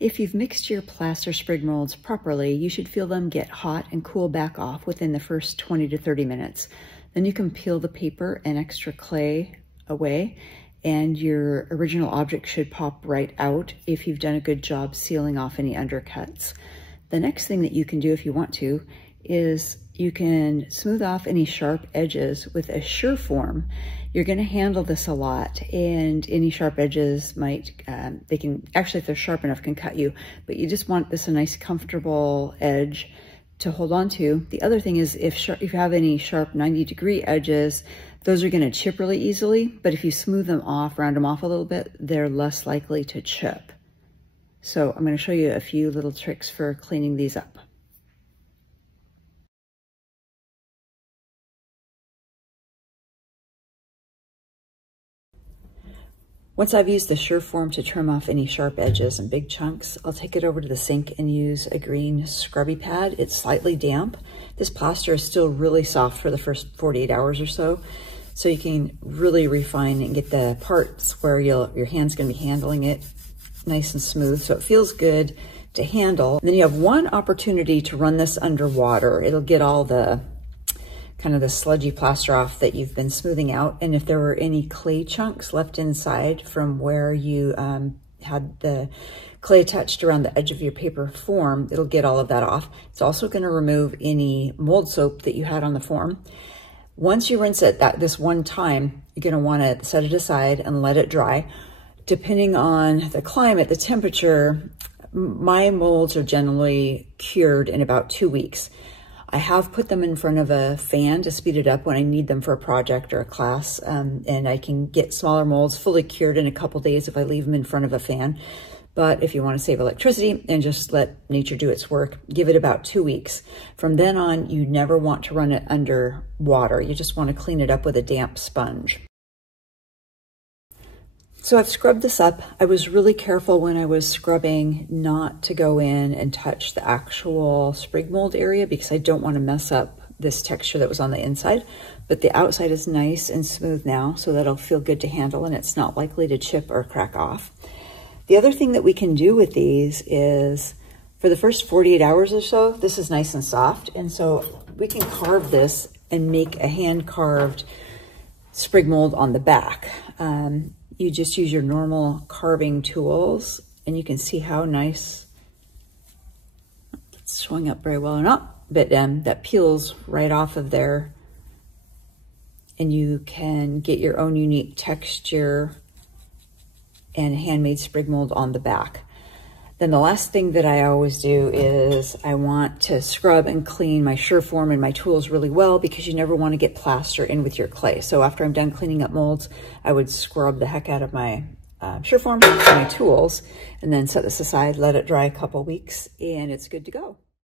If you've mixed your plaster sprig molds properly, you should feel them get hot and cool back off within the first 20 to 30 minutes. Then you can peel the paper and extra clay away, and your original object should pop right out if you've done a good job sealing off any undercuts. The next thing that you can do if you want to is you can smooth off any sharp edges with a Surform. You're going to handle this a lot, and any sharp edges might, they can, actually if they're sharp enough, can cut you, but you just want this a nice comfortable edge to hold on to. The other thing is if you have any sharp 90-degree edges, those are going to chip really easily, but if you smooth them off, round them off a little bit, they're less likely to chip. So I'm going to show you a few little tricks for cleaning these up. Once I've used the Surform to trim off any sharp edges and big chunks, I'll take it over to the sink and use a green scrubby pad. It's slightly damp. This plaster is still really soft for the first 48 hours or so, so you can really refine and get the parts where your hand's gonna be handling it nice and smooth, so it feels good to handle. And then you have one opportunity to run this under water. It'll get all the kind of the sludgy plaster off that you've been smoothing out. And if there were any clay chunks left inside from where you had the clay attached around the edge of your paper form, it'll get all of that off. It's also going to remove any mold soap that you had on the form. Once you rinse it this one time, you're going to want to set it aside and let it dry. Depending on the climate, the temperature, my molds are generally cured in about 2 weeks. I have put them in front of a fan to speed it up when I need them for a project or a class, and I can get smaller molds fully cured in a couple days if I leave them in front of a fan. But if you want to save electricity and just let nature do its work, give it about 2 weeks. From then on, you never want to run it under water. You just want to clean it up with a damp sponge. So I've scrubbed this up. I was really careful when I was scrubbing not to go in and touch the actual sprig mold area because I don't want to mess up this texture that was on the inside. But the outside is nice and smooth now, so that'll feel good to handle and it's not likely to chip or crack off. The other thing that we can do with these is for the first 48 hours or so, this is nice and soft. And so we can carve this and make a hand-carved sprig mold on the back. You just use your normal carving tools and you can see how nice, it's showing up very well or not, but that peels right off of there and you can get your own unique texture and handmade sprig mold on the back. Then the last thing that I always do is I want to scrub and clean my Surform and my tools really well because you never want to get plaster in with your clay. So after I'm done cleaning up molds, I would scrub the heck out of my Surform and my tools and then set this aside, let it dry a couple weeks, and it's good to go.